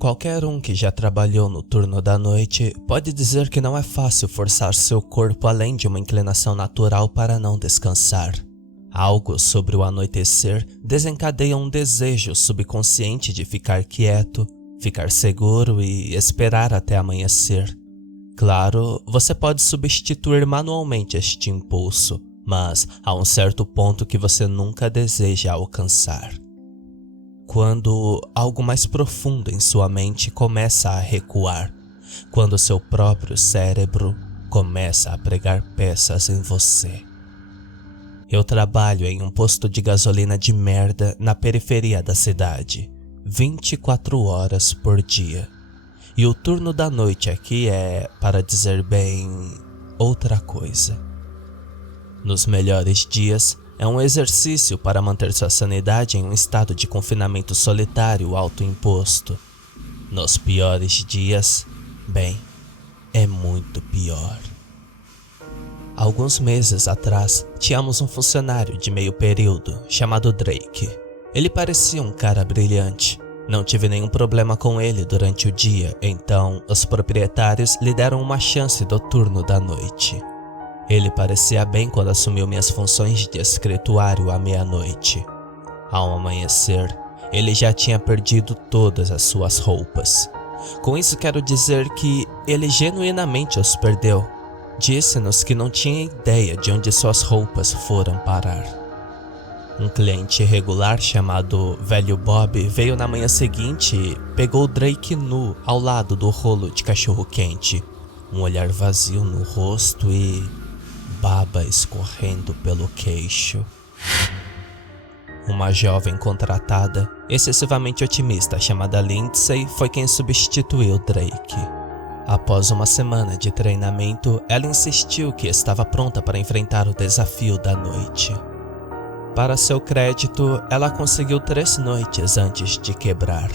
Qualquer um que já trabalhou no turno da noite pode dizer que não é fácil forçar seu corpo além de uma inclinação natural para não descansar. Algo sobre o anoitecer desencadeia um desejo subconsciente de ficar quieto, ficar seguro e esperar até amanhecer. Claro, você pode substituir manualmente este impulso, mas há um certo ponto que você nunca deseja alcançar. Quando algo mais profundo em sua mente começa a recuar, quando seu próprio cérebro começa a pregar peças em você. Eu trabalho em um posto de gasolina de merda na periferia da cidade, 24 horas por dia. E o turno da noite aqui é, para dizer bem, outra coisa. Nos melhores dias, é um exercício para manter sua sanidade em um estado de confinamento solitário autoimposto. Nos piores dias, bem, é muito pior. Alguns meses atrás, tínhamos um funcionário de meio período chamado Drake. Ele parecia um cara brilhante. Não tive nenhum problema com ele durante o dia, então os proprietários lhe deram uma chance do turno da noite. Ele parecia bem quando assumiu minhas funções de escrituário à meia-noite. Ao amanhecer, ele já tinha perdido todas as suas roupas. Com isso quero dizer que ele genuinamente os perdeu. Disse-nos que não tinha ideia de onde suas roupas foram parar. Um cliente regular chamado Velho Bob veio na manhã seguinte e pegou Drake nu ao lado do rolo de cachorro-quente, um olhar vazio no rosto e baba escorrendo pelo queixo. Uma jovem contratada, excessivamente otimista chamada Lindsay, foi quem substituiu Drake. Após uma semana de treinamento, ela insistiu que estava pronta para enfrentar o desafio da noite. Para seu crédito, ela conseguiu 3 noites antes de quebrar.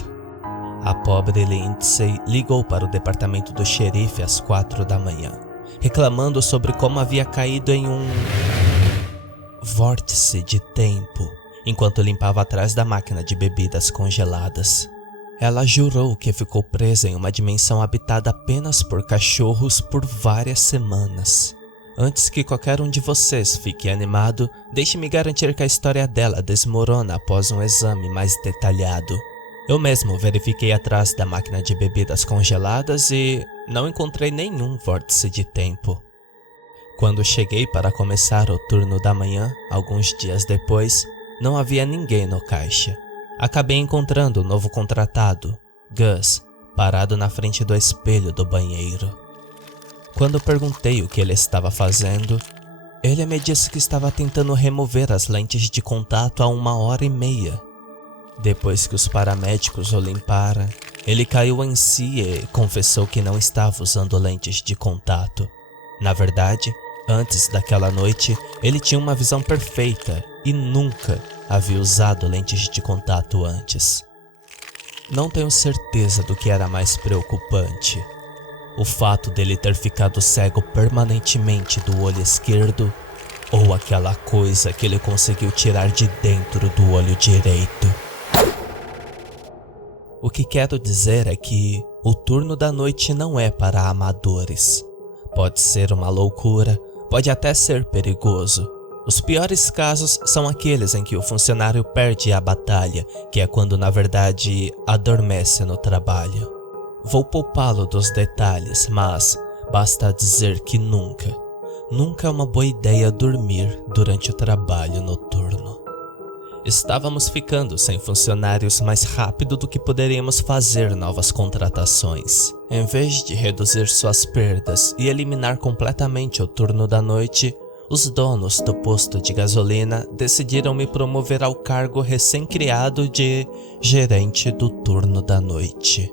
A pobre Lindsay ligou para o departamento do xerife às 4 da manhã, reclamando sobre como havia caído em um vórtice de tempo enquanto limpava atrás da máquina de bebidas congeladas. Ela jurou que ficou presa em uma dimensão habitada apenas por cachorros por várias semanas. Antes que qualquer um de vocês fique animado, deixe-me garantir que a história dela desmorona após um exame mais detalhado. Eu mesmo verifiquei atrás da máquina de bebidas congeladas e não encontrei nenhum vórtice de tempo. Quando cheguei para começar o turno da manhã, alguns dias depois, não havia ninguém no caixa. Acabei encontrando o novo contratado, Gus, parado na frente do espelho do banheiro. Quando perguntei o que ele estava fazendo, ele me disse que estava tentando remover as lentes de contato há 1h30. Depois que os paramédicos o limparam, ele caiu em si e confessou que não estava usando lentes de contato. Na verdade, antes daquela noite, ele tinha uma visão perfeita e nunca havia usado lentes de contato antes. Não tenho certeza do que era mais preocupante: o fato dele ter ficado cego permanentemente do olho esquerdo ou aquela coisa que ele conseguiu tirar de dentro do olho direito. O que quero dizer é que o turno da noite não é para amadores. Pode ser uma loucura, pode até ser perigoso. Os piores casos são aqueles em que o funcionário perde a batalha, que é quando na verdade adormece no trabalho. Vou poupá-lo dos detalhes, mas basta dizer que nunca é uma boa ideia dormir durante o trabalho noturno. Estávamos ficando sem funcionários mais rápido do que poderíamos fazer novas contratações. Em vez de reduzir suas perdas e eliminar completamente o turno da noite, os donos do posto de gasolina decidiram me promover ao cargo recém-criado de gerente do turno da noite.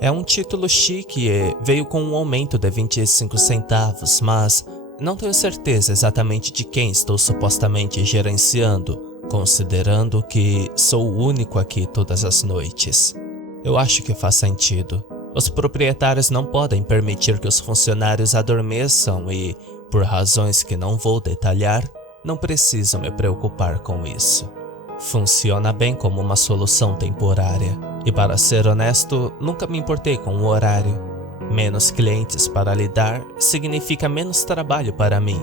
É um título chique e veio com um aumento de 25 centavos, mas não tenho certeza exatamente de quem estou supostamente gerenciando, considerando que sou o único aqui todas as noites. Eu acho que faz sentido. Os proprietários não podem permitir que os funcionários adormeçam e, por razões que não vou detalhar, não preciso me preocupar com isso. Funciona bem como uma solução temporária. E para ser honesto, nunca me importei com o horário. Menos clientes para lidar significa menos trabalho para mim.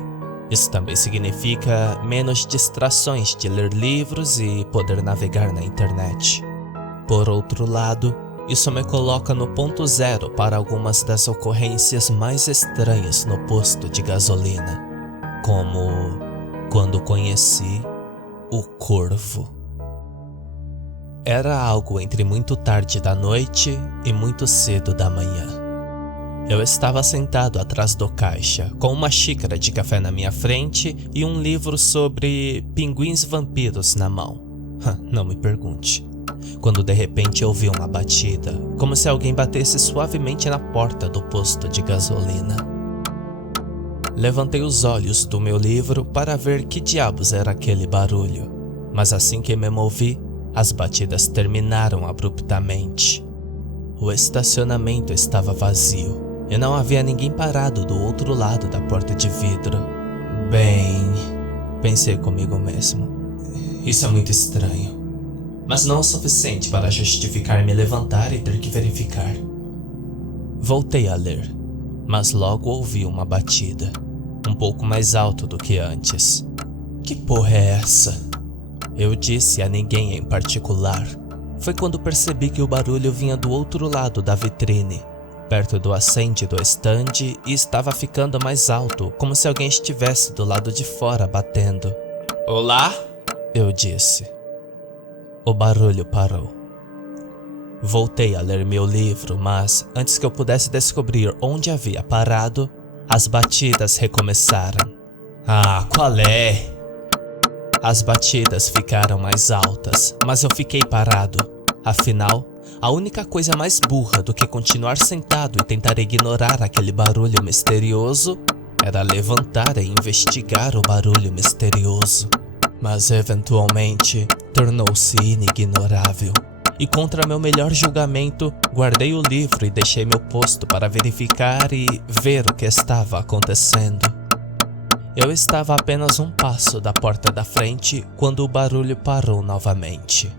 Isso também significa menos distrações de ler livros e poder navegar na internet. Por outro lado, isso me coloca no ponto zero para algumas das ocorrências mais estranhas no posto de gasolina, como quando conheci o Corvo. Era algo entre muito tarde da noite e muito cedo da manhã. Eu estava sentado atrás do caixa, com uma xícara de café na minha frente e um livro sobre pinguins vampiros na mão. Não me pergunte. Quando de repente eu ouvi uma batida, como se alguém batesse suavemente na porta do posto de gasolina. Levantei os olhos do meu livro para ver que diabos era aquele barulho, mas assim que me movi, as batidas terminaram abruptamente. O estacionamento estava vazio e não havia ninguém parado do outro lado da porta de vidro. Bem, pensei comigo mesmo, isso é muito estranho, mas não o suficiente para justificar me levantar e ter que verificar. Voltei a ler, mas logo ouvi uma batida, um pouco mais alto do que antes. Que porra é essa? Eu disse a ninguém em particular. Foi quando percebi que o barulho vinha do outro lado da vitrine, perto do assente do estande, e estava ficando mais alto, como se alguém estivesse do lado de fora batendo. Olá? Eu disse. O barulho parou. Voltei a ler meu livro, mas antes que eu pudesse descobrir onde havia parado, as batidas recomeçaram. Ah, qual é? As batidas ficaram mais altas, mas eu fiquei parado. Afinal, a única coisa mais burra do que continuar sentado e tentar ignorar aquele barulho misterioso era levantar e investigar o barulho misterioso. Mas eventualmente tornou-se inignorável. E contra meu melhor julgamento, guardei o livro e deixei meu posto para verificar e ver o que estava acontecendo. Eu estava a apenas um passo da porta da frente quando o barulho parou novamente.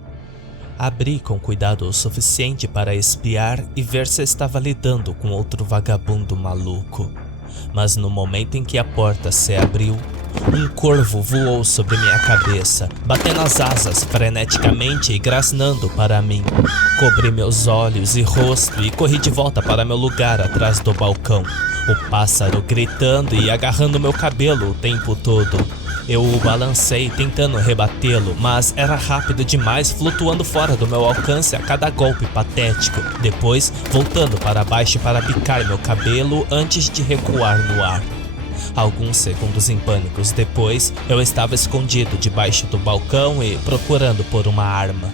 Abri com cuidado o suficiente para espiar e ver se estava lidando com outro vagabundo maluco. Mas no momento em que a porta se abriu, um corvo voou sobre minha cabeça, batendo as asas freneticamente e grasnando para mim. Cobri meus olhos e rosto e corri de volta para meu lugar atrás do balcão, o pássaro gritando e agarrando meu cabelo o tempo todo. Eu o balancei tentando rebatê-lo, mas era rápido demais, flutuando fora do meu alcance a cada golpe patético, depois voltando para baixo para picar meu cabelo antes de recuar no ar. Alguns segundos em pânicos depois, eu estava escondido debaixo do balcão e procurando por uma arma.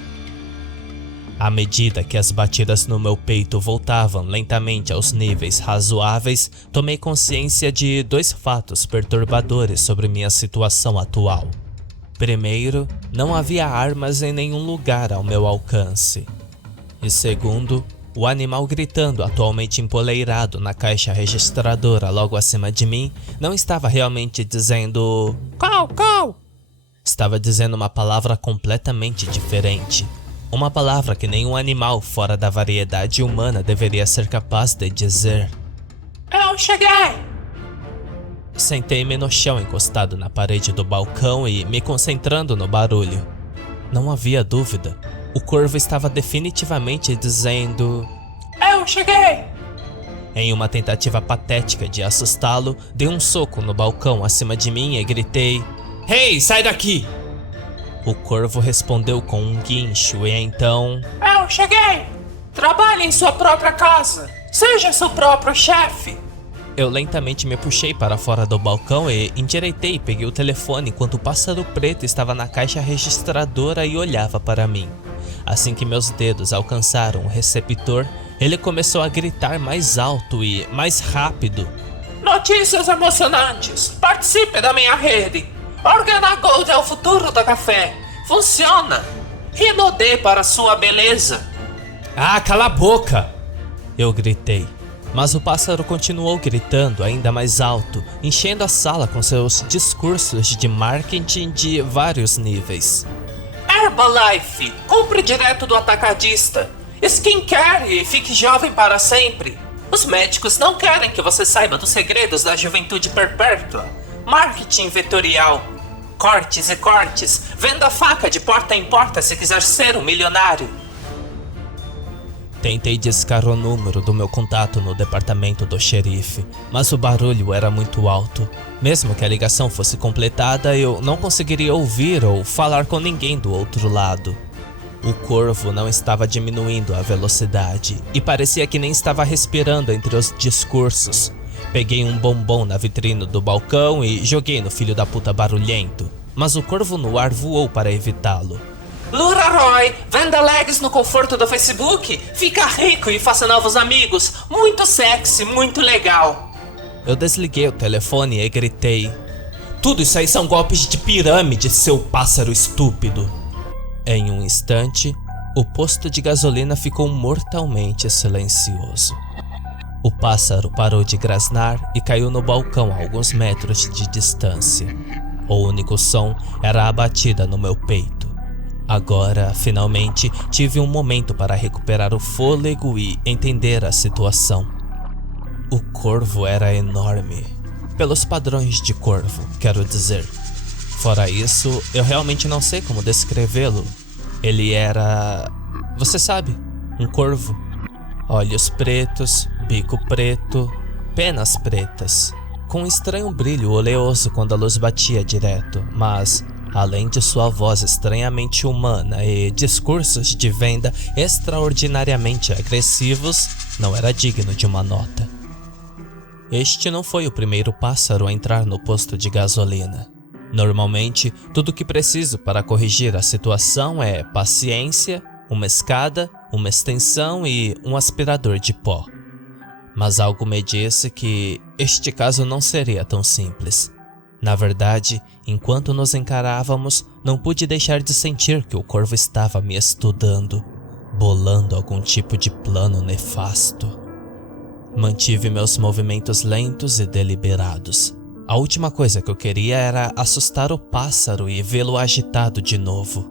À medida que as batidas no meu peito voltavam lentamente aos níveis razoáveis, tomei consciência de dois fatos perturbadores sobre minha situação atual. Primeiro, não havia armas em nenhum lugar ao meu alcance. E segundo, o animal gritando atualmente empoleirado na caixa registradora logo acima de mim não estava realmente dizendo "Cau, cau". Estava dizendo uma palavra completamente diferente. Uma palavra que nenhum animal fora da variedade humana deveria ser capaz de dizer. Eu cheguei! Sentei-me no chão encostado na parede do balcão e me concentrando no barulho. Não havia dúvida. O corvo estava definitivamente dizendo... Eu cheguei! Em uma tentativa patética de assustá-lo, dei um soco no balcão acima de mim e gritei... Hey, sai daqui! O corvo respondeu com um guincho e então... Eu cheguei! Trabalhe em sua própria casa! Seja seu próprio chefe! Eu lentamente me puxei para fora do balcão e endireitei e peguei o telefone enquanto o pássaro preto estava na caixa registradora e olhava para mim. Assim que meus dedos alcançaram o receptor, ele começou a gritar mais alto e mais rápido. Notícias emocionantes! Participe da minha rede! Organa Gold é o futuro do café! Funciona! Rinode para sua beleza! Ah, cala a boca! Eu gritei. Mas o pássaro continuou gritando ainda mais alto, enchendo a sala com seus discursos de marketing de vários níveis. Herbalife, compre direto do atacadista. Skincare e fique jovem para sempre. Os médicos não querem que você saiba dos segredos da juventude perpétua. Marketing vetorial. Cortes e cortes. Venda faca de porta em porta se quiser ser um milionário. Tentei discar o número do meu contato no departamento do xerife, mas o barulho era muito alto. Mesmo que a ligação fosse completada, eu não conseguiria ouvir ou falar com ninguém do outro lado. O corvo não estava diminuindo a velocidade e parecia que nem estava respirando entre os discursos. Peguei um bombom na vitrine do balcão e joguei no filho da puta barulhento, mas o corvo no ar voou para evitá-lo. Luraroy, venda legs no conforto do Facebook, fica rico e faça novos amigos, muito sexy, muito legal. Eu desliguei o telefone e gritei: tudo isso aí são golpes de pirâmide, seu pássaro estúpido. Em um instante, o posto de gasolina ficou mortalmente silencioso. O pássaro parou de grasnar e caiu no balcão a alguns metros de distância. O único som era a batida no meu peito. Agora, finalmente, tive um momento para recuperar o fôlego e entender a situação. O corvo era enorme. Pelos padrões de corvo, quero dizer. Fora isso, eu realmente não sei como descrevê-lo. Ele era... você sabe, um corvo. Olhos pretos, bico preto, penas pretas. Com um estranho brilho oleoso quando a luz batia direto, mas... além de sua voz estranhamente humana e discursos de venda extraordinariamente agressivos, não era digno de uma nota. Este não foi o primeiro pássaro a entrar no posto de gasolina. Normalmente, tudo o que preciso para corrigir a situação é paciência, uma escada, uma extensão e um aspirador de pó. Mas algo me disse que este caso não seria tão simples. Na verdade, enquanto nos encarávamos, não pude deixar de sentir que o corvo estava me estudando, bolando algum tipo de plano nefasto. Mantive meus movimentos lentos e deliberados. A última coisa que eu queria era assustar o pássaro e vê-lo agitado de novo.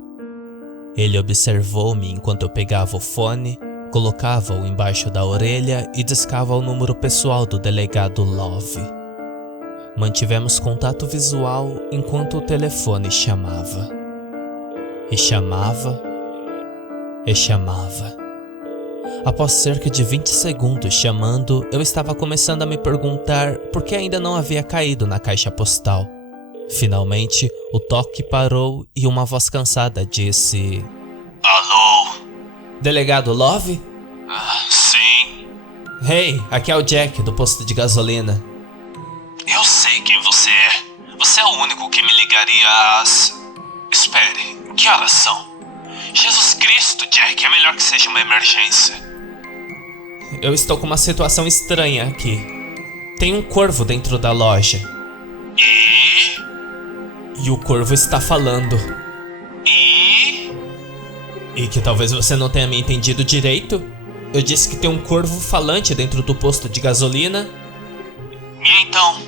Ele observou-me enquanto eu pegava o fone, colocava-o embaixo da orelha e discava o número pessoal do delegado Love. Mantivemos contato visual enquanto o telefone chamava. E chamava. E chamava. Após cerca de 20 segundos chamando, eu estava começando a me perguntar por que ainda não havia caído na caixa postal. Finalmente, o toque parou e uma voz cansada disse: Alô? Delegado Love? Sim. Hey, aqui é o Jack, do posto de gasolina. Eu sei quem você é. Você é o único que me ligaria às... Espere, que horas são? Jesus Cristo, Jack, é melhor que seja uma emergência. Eu estou com uma situação estranha aqui. Tem um corvo dentro da loja. E o corvo está falando. E que talvez você não tenha me entendido direito. Eu disse que tem um corvo falante dentro do posto de gasolina. E então?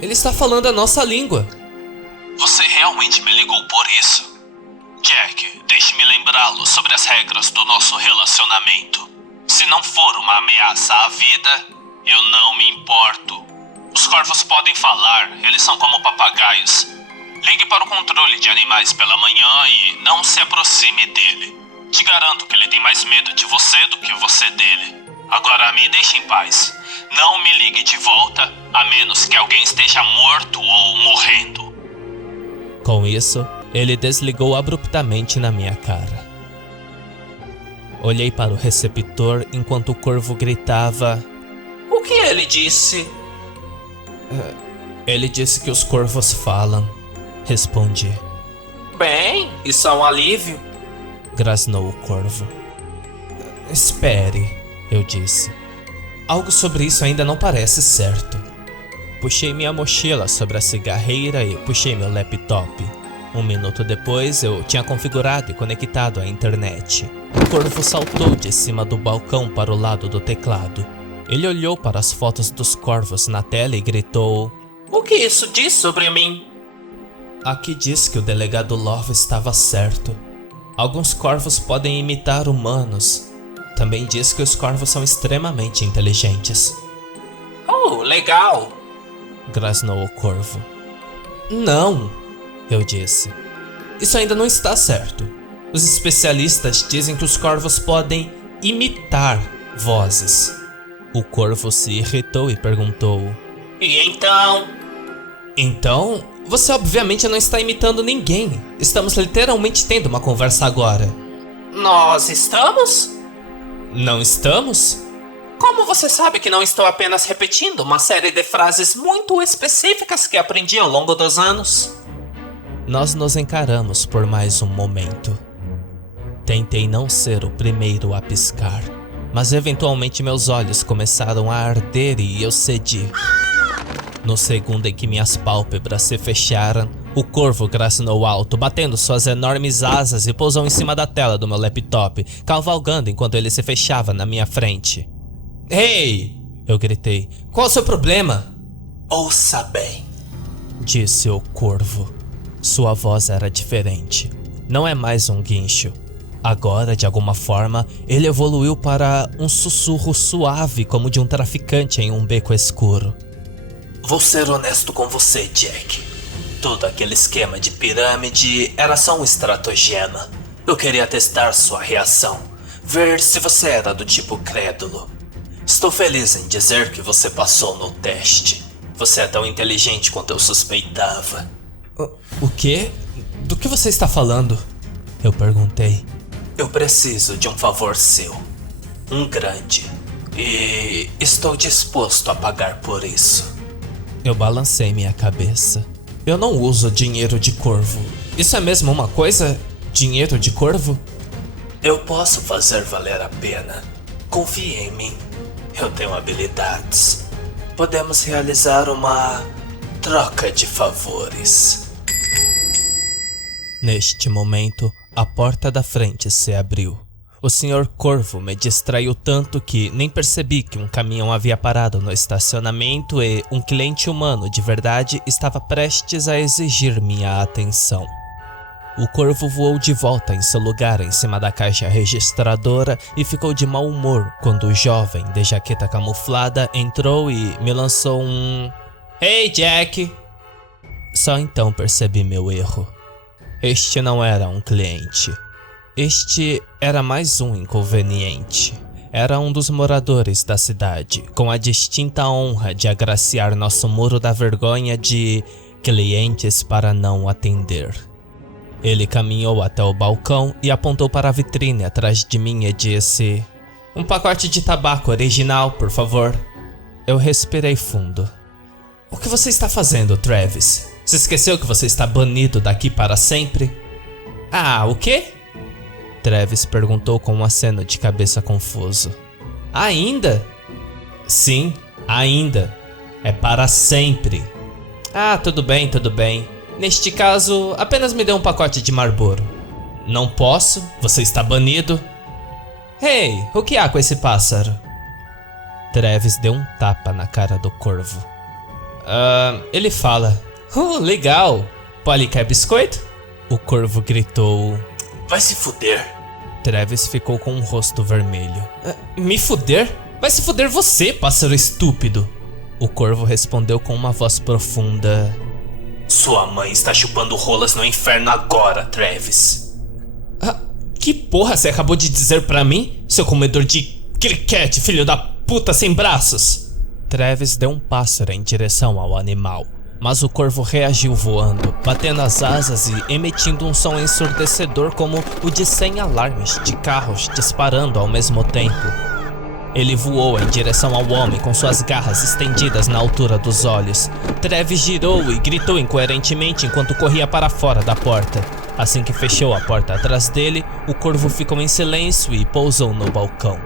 Ele está falando a nossa língua. Você realmente me ligou por isso? Jack, deixe-me lembrá-lo sobre as regras do nosso relacionamento. Se não for uma ameaça à vida, eu não me importo. Os corvos podem falar, eles são como papagaios. Ligue para o controle de animais pela manhã e não se aproxime dele. Te garanto que ele tem mais medo de você do que você dele. Agora me deixe em paz. Não me ligue de volta, a menos que alguém esteja morto ou morrendo. Com isso, ele desligou abruptamente na minha cara. Olhei para o receptor enquanto o corvo gritava: O que ele disse? Ele disse que os corvos falam, respondi. Bem, isso é um alívio. Grasnou o corvo. Espere, eu disse. Algo sobre isso ainda não parece certo. Puxei minha mochila sobre a cigarreira e puxei meu laptop. 1 minuto depois, eu tinha configurado e conectado a internet. O corvo saltou de cima do balcão para o lado do teclado. Ele olhou para as fotos dos corvos na tela e gritou: O que isso diz sobre mim? Aqui diz que o delegado Love estava certo. Alguns corvos podem imitar humanos. Também diz que os corvos são extremamente inteligentes. Oh, legal! Grasnou o corvo. Não, eu disse. Isso ainda não está certo. Os especialistas dizem que os corvos podem imitar vozes. O corvo se irritou e perguntou: E então? Então, você obviamente não está imitando ninguém. Estamos literalmente tendo uma conversa agora. Nós estamos? Não estamos? Como você sabe que não estou apenas repetindo uma série de frases muito específicas que aprendi ao longo dos anos? Nós nos encaramos por mais um momento. Tentei não ser o primeiro a piscar, mas eventualmente meus olhos começaram a arder e eu cedi. No segundo em que minhas pálpebras se fecharam, o corvo grasnou alto, batendo suas enormes asas e pousou em cima da tela do meu laptop, cavalgando enquanto ele se fechava na minha frente. Ei! Eu gritei. Qual é o seu problema? Ouça bem, disse o corvo. Sua voz era diferente. Não é mais um guincho. Agora, de alguma forma, ele evoluiu para um sussurro suave como de um traficante em um beco escuro. Vou ser honesto com você, Jack. Todo aquele esquema de pirâmide era só um estratagema. Eu queria testar sua reação, ver se você era do tipo crédulo. Estou feliz em dizer que você passou no teste. Você é tão inteligente quanto eu suspeitava. O quê? Do que você está falando? Eu perguntei. Eu preciso de um favor seu. Um grande. E estou disposto a pagar por isso. Eu balancei minha cabeça. Eu não uso dinheiro de corvo. Isso é mesmo uma coisa? Dinheiro de corvo? Eu posso fazer valer a pena. Confie em mim. Eu tenho habilidades. Podemos realizar uma troca de favores. Neste momento, a porta da frente se abriu. O Sr. Corvo me distraiu tanto que nem percebi que um caminhão havia parado no estacionamento e um cliente humano de verdade estava prestes a exigir minha atenção. O corvo voou de volta em seu lugar em cima da caixa registradora e ficou de mau humor quando o jovem de jaqueta camuflada entrou e me lançou um "Hey, Jack!". Só então percebi meu erro. Este não era um cliente. Este era mais um inconveniente. Era um dos moradores da cidade, com a distinta honra de agraciar nosso muro da vergonha de clientes para não atender. Ele caminhou até o balcão e apontou para a vitrine atrás de mim e disse: "Um pacote de tabaco original, por favor." Eu respirei fundo. "O que você está fazendo, Travis? Você esqueceu que você está banido daqui para sempre?" "Ah, o quê?" Travis perguntou com um aceno de cabeça confuso. "Ainda?" "Sim, ainda. É para sempre." "Ah, tudo bem, tudo bem. Neste caso, apenas me dê um pacote de Marlboro." "Não posso, você está banido." "Hey, o que há com esse pássaro?" Travis deu um tapa na cara do corvo. Ele fala: legal. Polly quer biscoito?" O corvo gritou. Vai se fuder. Travis ficou com o rosto vermelho. Me fuder? Vai se fuder você, pássaro estúpido." O corvo respondeu com uma voz profunda. Sua mãe está chupando rolas no inferno agora, Travis. Que porra você acabou de dizer pra mim, seu comedor de criquete, filho da puta sem braços? Travis deu um passo em direção ao animal, mas o corvo reagiu voando, batendo as asas e emitindo um som ensurdecedor como o de 100 alarmes de carros disparando ao mesmo tempo. Ele voou em direção ao homem com suas garras estendidas na altura dos olhos. Travis girou e gritou incoerentemente enquanto corria para fora da porta. Assim que fechou a porta atrás dele, o corvo ficou em silêncio e pousou no balcão.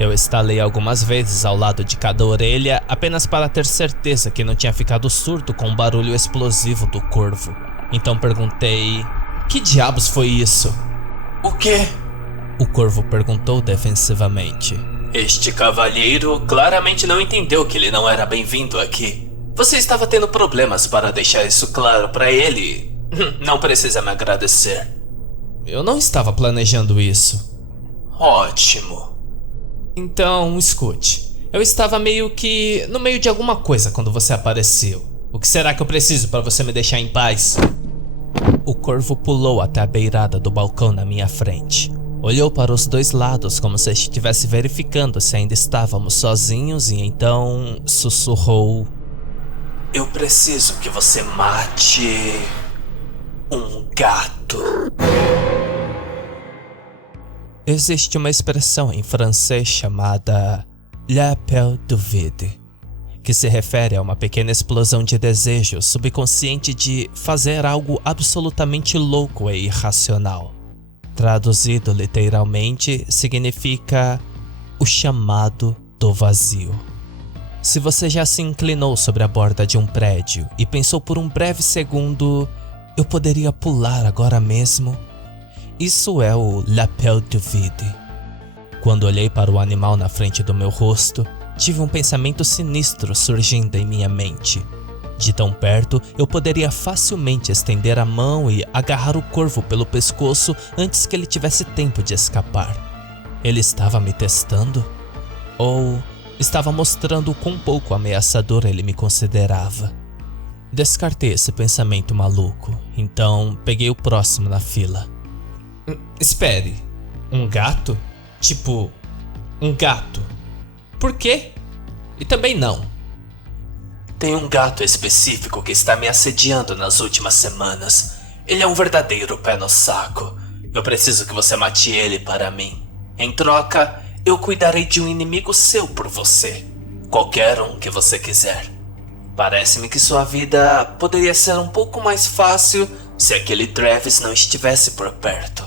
Eu estalei algumas vezes ao lado de cada orelha, apenas para ter certeza que não tinha ficado surdo com o barulho explosivo do corvo. Então perguntei: que diabos foi isso? O quê? O corvo perguntou defensivamente. Este cavalheiro claramente não entendeu que ele não era bem-vindo aqui. Você estava tendo problemas para deixar isso claro para ele. Não precisa me agradecer. Eu não estava planejando isso. Ótimo. Então, escute. Eu estava meio que no meio de alguma coisa quando você apareceu. O que será que eu preciso para você me deixar em paz? O corvo pulou até a beirada do balcão na minha frente. Olhou para os dois lados como se estivesse verificando se ainda estávamos sozinhos e então sussurrou: Eu preciso que você mate um gato. Existe uma expressão em francês chamada l'appel du vide, que se refere a uma pequena explosão de desejo subconsciente de fazer algo absolutamente louco e irracional. Traduzido literalmente, significa o chamado do vazio. Se você já se inclinou sobre a borda de um prédio e pensou por um breve segundo, eu poderia pular agora mesmo? Isso é o l'appel du vide. Quando olhei para o animal na frente do meu rosto, tive um pensamento sinistro surgindo em minha mente. De tão perto, eu poderia facilmente estender a mão e agarrar o corvo pelo pescoço antes que ele tivesse tempo de escapar. Ele estava me testando? Ou estava mostrando o quão pouco ameaçador ele me considerava? Descartei esse pensamento maluco, então peguei o próximo na fila. Espere, um gato? Tipo, um gato. Por quê? E também não. Tem um gato específico que está me assediando nas últimas semanas. Ele é um verdadeiro pé no saco. Eu preciso que você mate ele para mim. Em troca, eu cuidarei de um inimigo seu por você. Qualquer um que você quiser. Parece-me que sua vida poderia ser um pouco mais fácil se aquele Travis não estivesse por perto.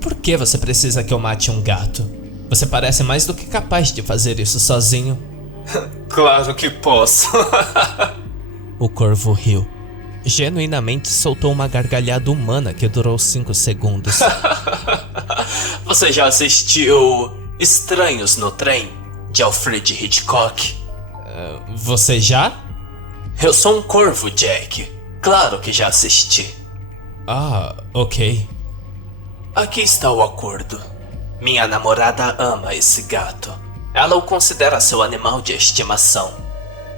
Por que você precisa que eu mate um gato? Você parece mais do que capaz de fazer isso sozinho. Claro que posso. O corvo riu. Genuinamente soltou uma gargalhada humana que durou 5 segundos. Você já assistiu Estranhos no Trem, de Alfred Hitchcock? Você já? Eu sou um corvo, Jack. Claro que já assisti. Ah, ok. Aqui está o acordo. Minha namorada ama esse gato. Ela o considera seu animal de estimação.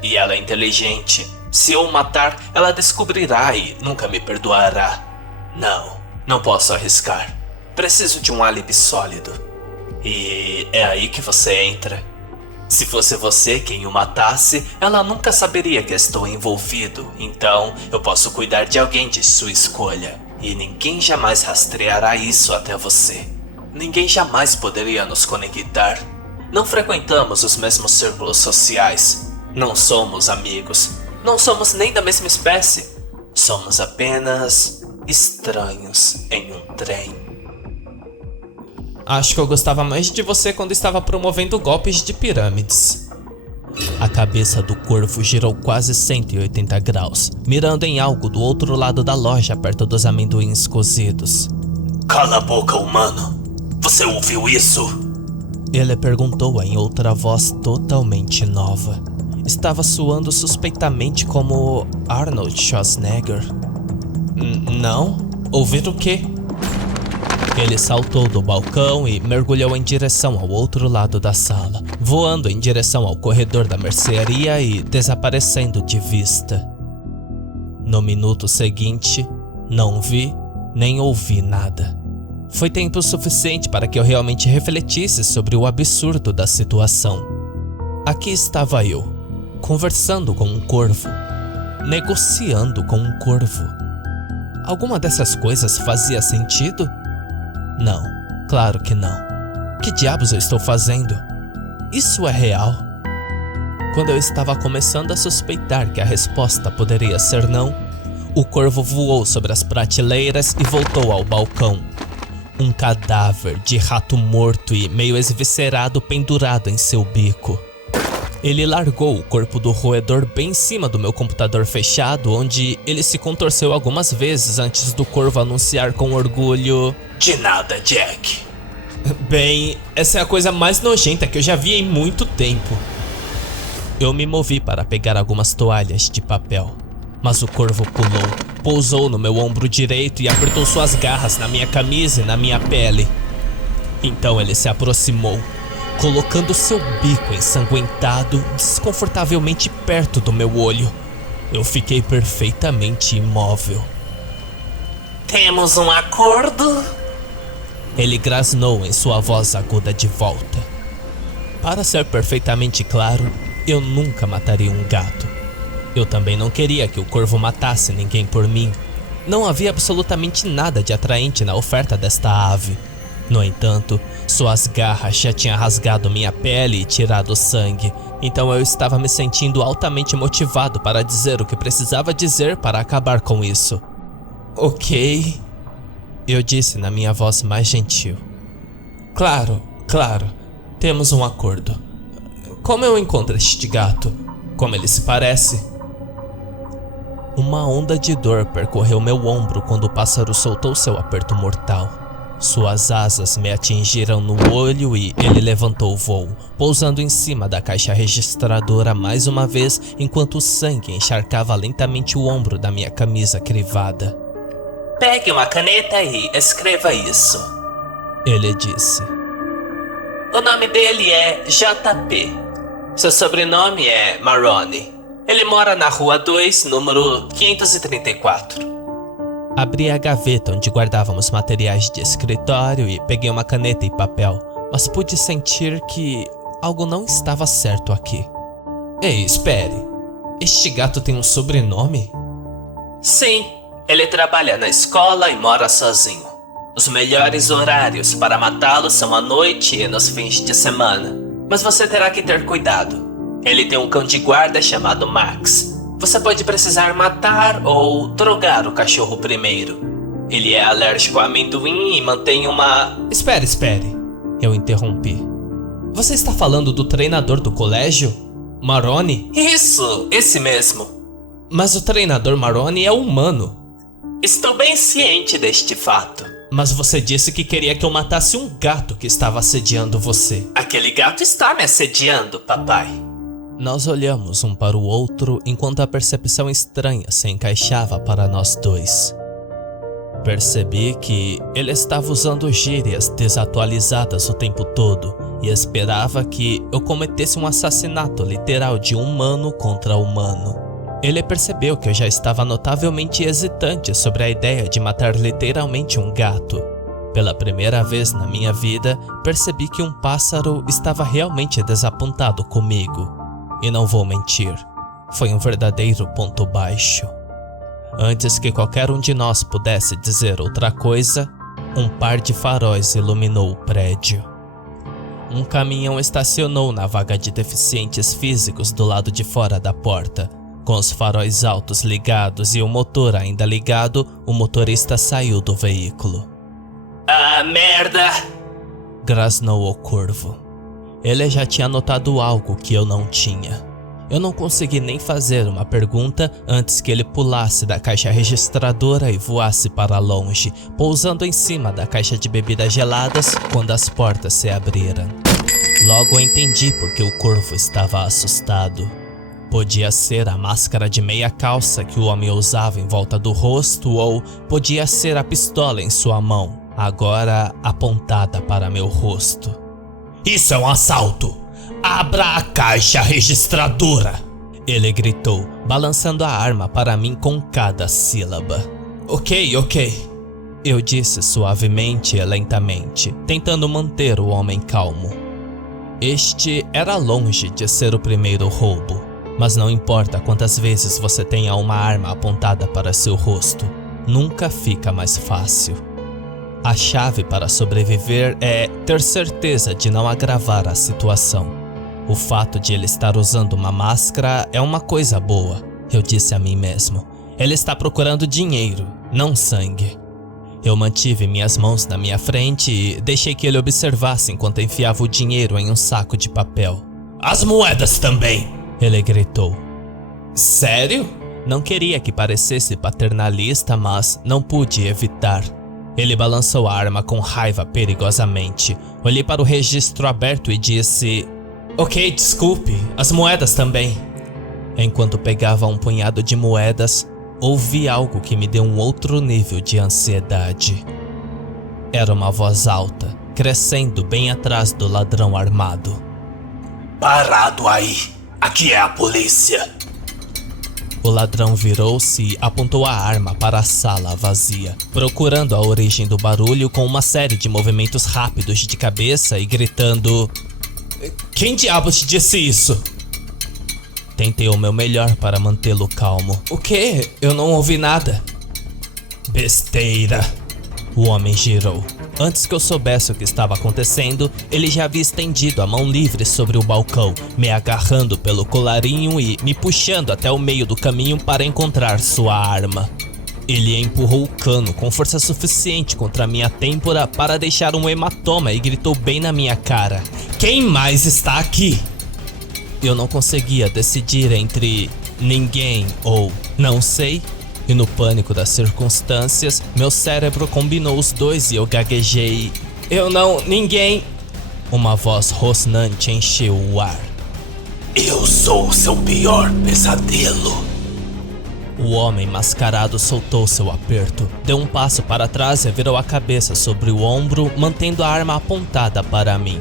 E ela é inteligente. Se eu o matar, ela descobrirá e nunca me perdoará. Não posso arriscar. Preciso de um álibi sólido. E é aí que você entra. Se fosse você quem o matasse, ela nunca saberia que estou envolvido. Então, eu posso cuidar de alguém de sua escolha. E ninguém jamais rastreará isso até você. Ninguém jamais poderia nos conectar. Não frequentamos os mesmos círculos sociais. Não somos amigos. Não somos nem da mesma espécie. Somos apenas estranhos em um trem. Acho que eu gostava mais de você quando estava promovendo golpes de pirâmides. A cabeça do corvo girou quase 180 graus, mirando em algo do outro lado da loja perto dos amendoins cozidos. Cala a boca, humano. Você ouviu isso? Ele perguntou em outra voz totalmente nova. Estava soando suspeitamente como Arnold Schwarzenegger. Não? Ouvir o quê? Ele saltou do balcão e mergulhou em direção ao outro lado da sala, voando em direção ao corredor da mercearia e desaparecendo de vista. No minuto seguinte, não vi nem ouvi nada. Foi tempo suficiente para que eu realmente refletisse sobre o absurdo da situação. Aqui estava eu, conversando com um corvo, negociando com um corvo. Alguma dessas coisas fazia sentido? Não, claro que não. Que diabos eu estou fazendo? Isso é real? Quando eu estava começando a suspeitar que a resposta poderia ser não, o corvo voou sobre as prateleiras e voltou ao balcão. Um cadáver de rato morto e meio esviscerado pendurado em seu bico. Ele largou o corpo do roedor bem em cima do meu computador fechado, onde ele se contorceu algumas vezes antes do corvo anunciar com orgulho: De nada, Jack. Bem, essa é a coisa mais nojenta que eu já vi em muito tempo. Eu me movi para pegar algumas toalhas de papel. Mas o corvo pulou, pousou no meu ombro direito e apertou suas garras na minha camisa e na minha pele. Então ele se aproximou, colocando seu bico ensanguentado desconfortavelmente perto do meu olho. Eu fiquei perfeitamente imóvel. Temos um acordo? Ele grasnou em sua voz aguda de volta. Para ser perfeitamente claro, eu nunca mataria um gato. Eu também não queria que o corvo matasse ninguém por mim. Não havia absolutamente nada de atraente na oferta desta ave. No entanto, suas garras já tinham rasgado minha pele e tirado sangue, então eu estava me sentindo altamente motivado para dizer o que precisava dizer para acabar com isso. Ok, eu disse na minha voz mais gentil. Claro, temos um acordo. Como eu encontro este gato? Como ele se parece? Uma onda de dor percorreu meu ombro quando o pássaro soltou seu aperto mortal. Suas asas me atingiram no olho e ele levantou o voo, pousando em cima da caixa registradora mais uma vez, enquanto o sangue encharcava lentamente o ombro da minha camisa crivada. Pegue uma caneta e escreva isso, ele disse. O nome dele é JP. Seu sobrenome é Marrone. Ele mora na Rua 2, número 534. Abri a gaveta onde guardávamos materiais de escritório e peguei uma caneta e papel, mas pude sentir que algo não estava certo aqui. Ei, espere. Este gato tem um sobrenome? Sim, ele trabalha na escola e mora sozinho. Os melhores horários para matá-lo são à noite e nos fins de semana, mas você terá que ter cuidado. Ele tem um cão de guarda chamado Max. Você pode precisar matar ou drogar o cachorro primeiro. Ele é alérgico a amendoim e mantém uma... Espere. Eu interrompi. Você está falando do treinador do colégio? Marrone? Isso, esse mesmo. Mas o treinador Marrone é humano. Estou bem ciente deste fato. Mas você disse que queria que eu matasse um gato que estava assediando você. Aquele gato está me assediando, papai. Nós olhamos um para o outro enquanto a percepção estranha se encaixava para nós dois. Percebi que ele estava usando gírias desatualizadas o tempo todo e esperava que eu cometesse um assassinato literal de humano contra humano. Ele percebeu que eu já estava notavelmente hesitante sobre a ideia de matar literalmente um gato. Pela primeira vez na minha vida, percebi que um pássaro estava realmente desapontado comigo. E não vou mentir, foi um verdadeiro ponto baixo. Antes que qualquer um de nós pudesse dizer outra coisa, um par de faróis iluminou o prédio. Um caminhão estacionou na vaga de deficientes físicos do lado de fora da porta. Com os faróis altos ligados e o motor ainda ligado, o motorista saiu do veículo. Ah, merda! Grasnou o corvo. Ele já tinha notado algo que eu não tinha. Eu não consegui nem fazer uma pergunta antes que ele pulasse da caixa registradora e voasse para longe, pousando em cima da caixa de bebidas geladas quando as portas se abriram. Logo entendi porque o corvo estava assustado. Podia ser a máscara de meia calça que o homem usava em volta do rosto ou podia ser a pistola em sua mão, agora apontada para meu rosto. Isso é um assalto! Abra a caixa registradora! Ele gritou, balançando a arma para mim com cada sílaba. Ok. Eu disse suavemente e lentamente, tentando manter o homem calmo. Este era longe de ser o primeiro roubo, mas não importa quantas vezes você tenha uma arma apontada para seu rosto, nunca fica mais fácil. A chave para sobreviver é ter certeza de não agravar a situação. O fato de ele estar usando uma máscara é uma coisa boa, eu disse a mim mesmo. Ele está procurando dinheiro, não sangue. Eu mantive minhas mãos na minha frente e deixei que ele observasse enquanto enfiava o dinheiro em um saco de papel. As moedas também! Ele gritou. Sério? Não queria que parecesse paternalista, mas não pude evitar. Ele balançou a arma com raiva perigosamente. Olhei para o registro aberto e disse: Ok, desculpe, as moedas também. Enquanto pegava um punhado de moedas, ouvi algo que me deu um outro nível de ansiedade. Era uma voz alta, crescendo bem atrás do ladrão armado. Parado aí! Aqui é a polícia! O ladrão virou-se e apontou a arma para a sala vazia, procurando a origem do barulho com uma série de movimentos rápidos de cabeça e gritando: "Quem diabos te disse isso?" Tentei o meu melhor para mantê-lo calmo. "O quê? Eu não ouvi nada." "Besteira." O homem girou. Antes que eu soubesse o que estava acontecendo, ele já havia estendido a mão livre sobre o balcão, me agarrando pelo colarinho e me puxando até o meio do caminho para encontrar sua arma. Ele empurrou o cano com força suficiente contra minha têmpora para deixar um hematoma e gritou bem na minha cara: "Quem mais está aqui?" Eu não conseguia decidir entre ninguém ou não sei. E no pânico das circunstâncias, meu cérebro combinou os dois e eu gaguejei: "Eu não, ninguém." Uma voz rosnante encheu o ar: "Eu sou o seu pior pesadelo." O homem mascarado soltou seu aperto, deu um passo para trás e virou a cabeça sobre o ombro, mantendo a arma apontada para mim.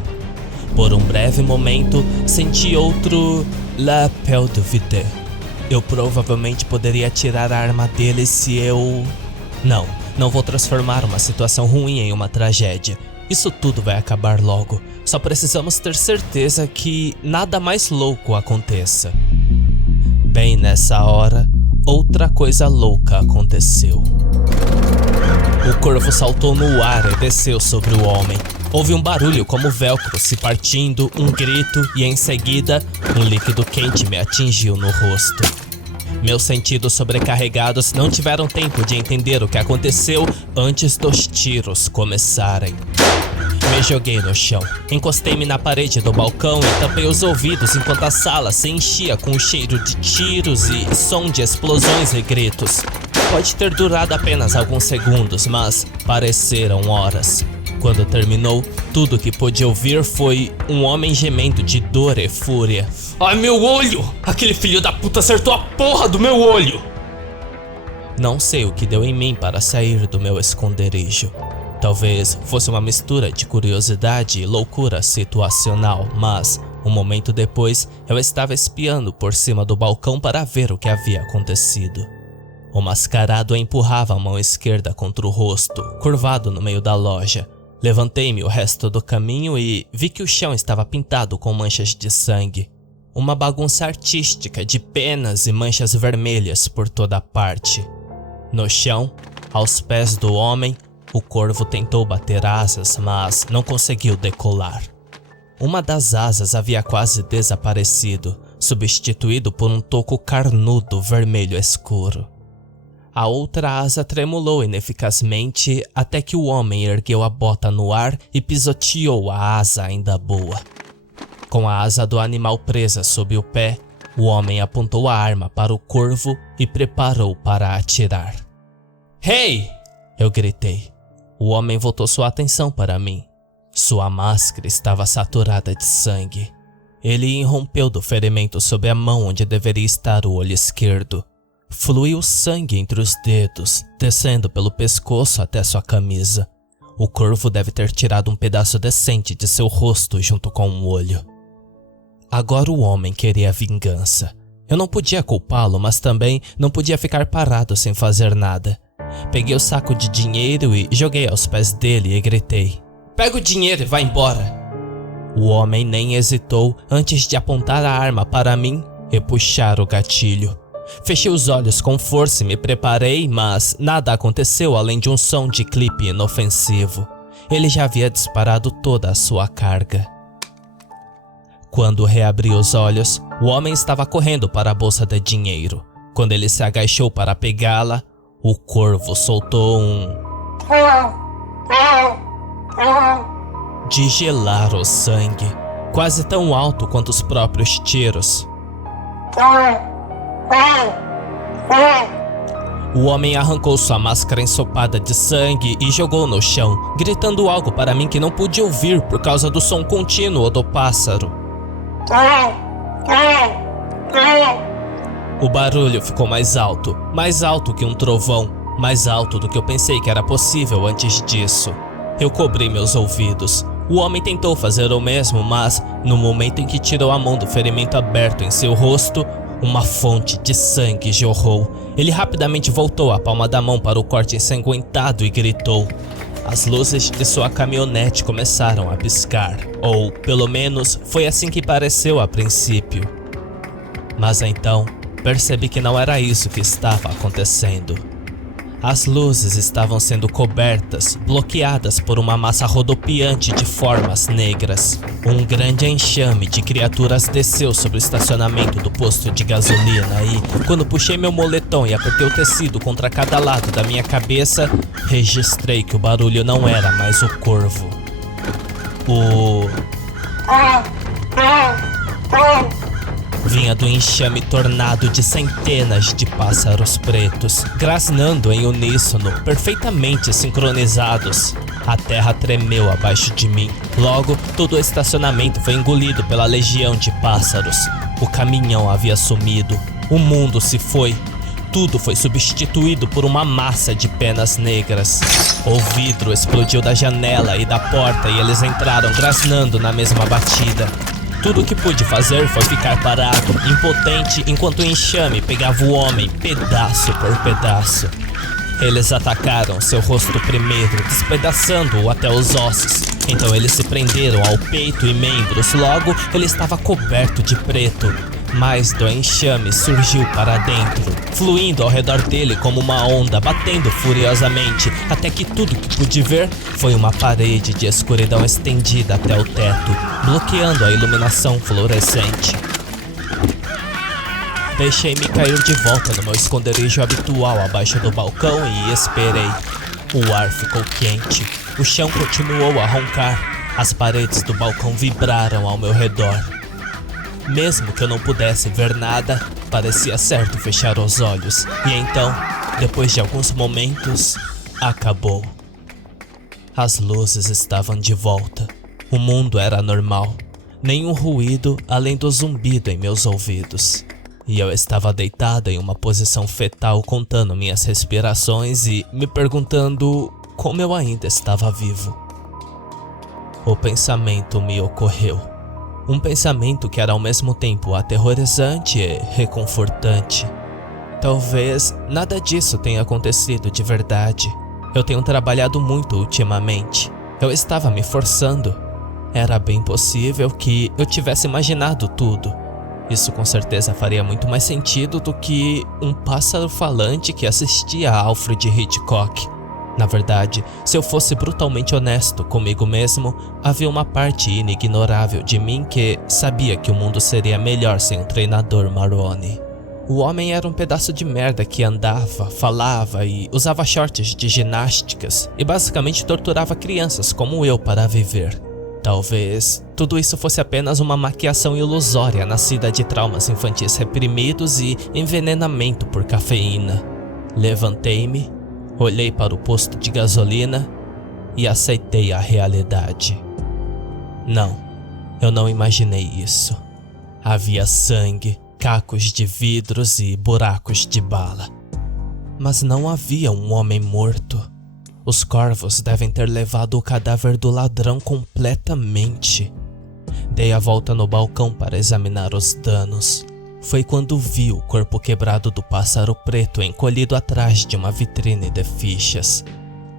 Por um breve momento, senti outro l'appel du vide. Eu provavelmente poderia tirar a arma dele se eu... Não vou transformar uma situação ruim em uma tragédia. Isso tudo vai acabar logo. Só precisamos ter certeza que nada mais louco aconteça. Bem nessa hora, outra coisa louca aconteceu. O corvo saltou no ar e desceu sobre o homem. Houve um barulho como velcro se partindo, um grito e em seguida, um líquido quente me atingiu no rosto. Meus sentidos sobrecarregados não tiveram tempo de entender o que aconteceu antes dos tiros começarem. Me joguei no chão, encostei-me na parede do balcão e tampei os ouvidos enquanto a sala se enchia com o cheiro de tiros e som de explosões e gritos. Pode ter durado apenas alguns segundos, mas pareceram horas. Quando terminou, tudo que pude ouvir foi um homem gemendo de dor e fúria. "Ai, meu olho! Aquele filho da puta acertou a porra do meu olho!" Não sei o que deu em mim para sair do meu esconderijo. Talvez fosse uma mistura de curiosidade e loucura situacional, mas, um momento depois, eu estava espiando por cima do balcão para ver o que havia acontecido. O mascarado empurrava a mão esquerda contra o rosto, curvado no meio da loja. Levantei-me o resto do caminho e vi que o chão estava pintado com manchas de sangue. Uma bagunça artística de penas e manchas vermelhas por toda parte. No chão, aos pés do homem, o corvo tentou bater asas, mas não conseguiu decolar. Uma das asas havia quase desaparecido, substituído por um toco carnudo vermelho escuro. A outra asa tremulou ineficazmente até que o homem ergueu a bota no ar e pisoteou a asa ainda boa. Com a asa do animal presa sob o pé, o homem apontou a arma para o corvo e preparou para atirar. "Hey!" eu gritei. O homem voltou sua atenção para mim. Sua máscara estava saturada de sangue. Ele irrompeu do ferimento sob a mão onde deveria estar o olho esquerdo. Fluiu sangue entre os dedos, descendo pelo pescoço até sua camisa. O corvo deve ter tirado um pedaço decente de seu rosto junto com um olho. Agora o homem queria vingança. Eu não podia culpá-lo, mas também não podia ficar parado sem fazer nada. Peguei o saco de dinheiro e joguei aos pés dele e gritei: "Pega o dinheiro e vai embora." O homem nem hesitou antes de apontar a arma para mim e puxar o gatilho. Fechei os olhos com força e me preparei, mas nada aconteceu além de um som de clipe inofensivo. Ele já havia disparado toda a sua carga. Quando reabri os olhos, o homem estava correndo para a bolsa de dinheiro. Quando ele se agachou para pegá-la, o corvo soltou um... de gelar o sangue, quase tão alto quanto os próprios tiros. O homem arrancou sua máscara ensopada de sangue e jogou no chão, gritando algo para mim que não pude ouvir por causa do som contínuo do pássaro. O barulho ficou mais alto que um trovão, mais alto do que eu pensei que era possível antes disso. Eu cobri meus ouvidos. O homem tentou fazer o mesmo, mas no momento em que tirou a mão do ferimento aberto em seu rosto, uma fonte de sangue jorrou. Ele rapidamente voltou a palma da mão para o corte ensanguentado e gritou. As luzes de sua caminhonete começaram a piscar, ou pelo menos foi assim que pareceu a princípio. Mas então percebi que não era isso que estava acontecendo. As luzes estavam sendo cobertas, bloqueadas por uma massa rodopiante de formas negras. Um grande enxame de criaturas desceu sobre o estacionamento do posto de gasolina e, quando puxei meu moletom e apertei o tecido contra cada lado da minha cabeça, registrei que o barulho não era mais o corvo. Vinha do enxame tornado de centenas de pássaros pretos, grasnando em uníssono, perfeitamente sincronizados. A terra tremeu abaixo de mim. Logo, todo o estacionamento foi engolido pela legião de pássaros. O caminhão havia sumido. O mundo se foi. Tudo foi substituído por uma massa de penas negras. O vidro explodiu da janela e da porta e eles entraram grasnando na mesma batida. Tudo o que pude fazer foi ficar parado, impotente, enquanto o enxame pegava o homem pedaço por pedaço. Eles atacaram seu rosto primeiro, despedaçando-o até os ossos. Então eles se prenderam ao peito e membros. Logo, ele estava coberto de preto. Mas do enxame surgiu para dentro, fluindo ao redor dele como uma onda, batendo furiosamente, até que tudo que pude ver foi uma parede de escuridão estendida até o teto, bloqueando a iluminação fluorescente. Deixei-me cair de volta no meu esconderijo habitual abaixo do balcão e esperei. O ar ficou quente, o chão continuou a roncar, as paredes do balcão vibraram ao meu redor. Mesmo que eu não pudesse ver nada, parecia certo fechar os olhos. E então, depois de alguns momentos, acabou. As luzes estavam de volta. O mundo era normal. Nenhum ruído além do zumbido em meus ouvidos. E eu estava deitada em uma posição fetal contando minhas respirações e me perguntando como eu ainda estava vivo. O pensamento me ocorreu. Um pensamento que era ao mesmo tempo aterrorizante e reconfortante. Talvez nada disso tenha acontecido de verdade. Eu tenho trabalhado muito ultimamente. Eu estava me forçando. Era bem possível que eu tivesse imaginado tudo. Isso com certeza faria muito mais sentido do que um pássaro falante que assistia a Alfred Hitchcock. Na verdade, se eu fosse brutalmente honesto comigo mesmo, havia uma parte inignorável de mim que sabia que o mundo seria melhor sem um treinador Marrone. O homem era um pedaço de merda que andava, falava e usava shorts de ginásticas e basicamente torturava crianças como eu para viver. Talvez tudo isso fosse apenas uma maquiação ilusória nascida de traumas infantis reprimidos e envenenamento por cafeína. Levantei-me, olhei para o posto de gasolina e aceitei a realidade. Não, eu não imaginei isso. Havia sangue, cacos de vidros e buracos de bala. Mas não havia um homem morto. Os corvos devem ter levado o cadáver do ladrão completamente. Dei a volta no balcão para examinar os danos. Foi quando vi o corpo quebrado do pássaro preto encolhido atrás de uma vitrine de fichas.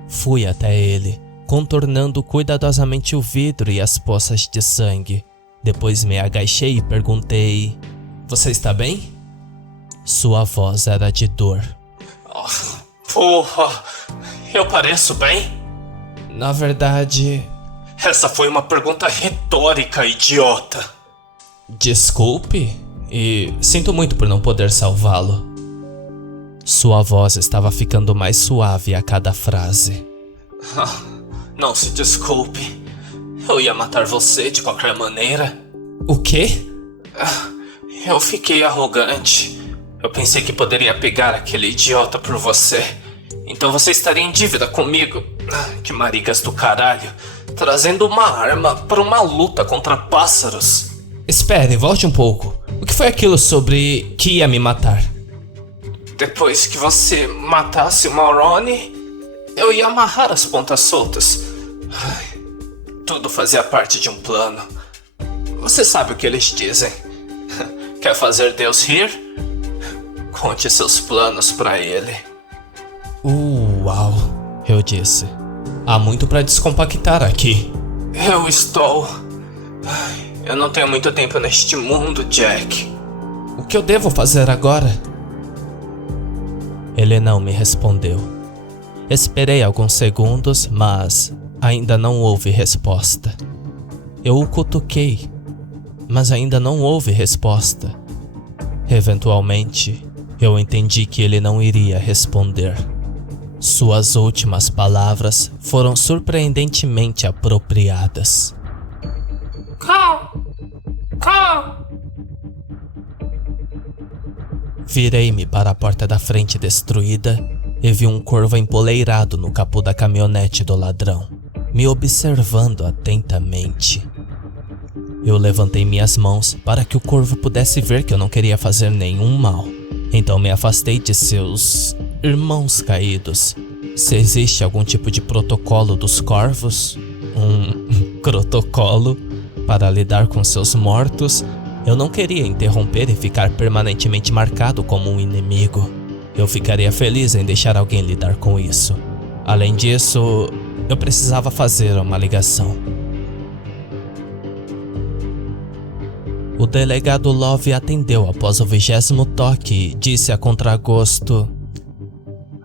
Fui até ele, contornando cuidadosamente o vidro e as poças de sangue. Depois me agachei e perguntei: "Você está bem?" Sua voz era de dor. Porra, eu pareço bem? Na verdade... Essa foi uma pergunta retórica, idiota. Desculpe, e sinto muito por não poder salvá-lo. Sua voz estava ficando mais suave a cada frase. Não se desculpe. Eu ia matar você de qualquer maneira. O quê? Eu fiquei arrogante. Eu pensei que poderia pegar aquele idiota por você. Então você estaria em dívida comigo. Que maricas do caralho. Trazendo uma arma para uma luta contra pássaros. Espere, volte um pouco. O que foi aquilo sobre que ia me matar? Depois que você matasse o Mulroney, eu ia amarrar as pontas soltas. Tudo fazia parte de um plano. Você sabe o que eles dizem. Quer fazer Deus rir? Conte seus planos pra ele. Uau, eu disse. Há muito pra descompactar aqui. Eu não tenho muito tempo neste mundo, Jack. O que eu devo fazer agora? Ele não me respondeu. Esperei alguns segundos, mas ainda não houve resposta. Eu o cutuquei, mas ainda não houve resposta. Eventualmente, eu entendi que ele não iria responder. Suas últimas palavras foram surpreendentemente apropriadas. Carl! Virei-me para a porta da frente destruída e vi um corvo empoleirado no capô da caminhonete do ladrão, me observando atentamente. Eu levantei minhas mãos para que o corvo pudesse ver que eu não queria fazer nenhum mal. Então me afastei de seus irmãos caídos. Se existe algum tipo de protocolo dos corvos, um protocolo para lidar com seus mortos, eu não queria interromper e ficar permanentemente marcado como um inimigo. Eu ficaria feliz em deixar alguém lidar com isso. Além disso, eu precisava fazer uma ligação. O delegado Love atendeu após o 20º toque e disse a contragosto: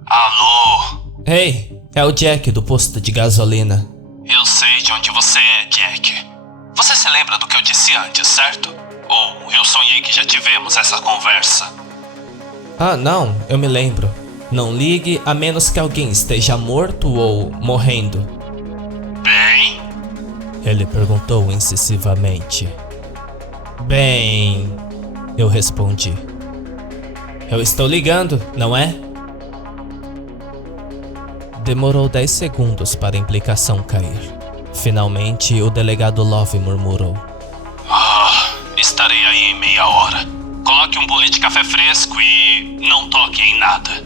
Alô? Ei, é o Jack do posto de gasolina. Eu sei de onde você é, Jack. Você se lembra do que eu disse antes, certo? Ou eu sonhei que já tivemos essa conversa? Ah, não, eu me lembro. Não ligue a menos que alguém esteja morto ou morrendo. Bem? Ele perguntou incisivamente. Bem, eu respondi. Eu estou ligando, não é? Demorou 10 segundos para a implicação cair. Finalmente, o delegado Love murmurou: Estarei aí em meia hora. Coloque um bule de café fresco e não toque em nada.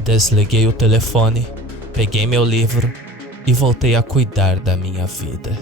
Desliguei o telefone, peguei meu livro e voltei a cuidar da minha vida.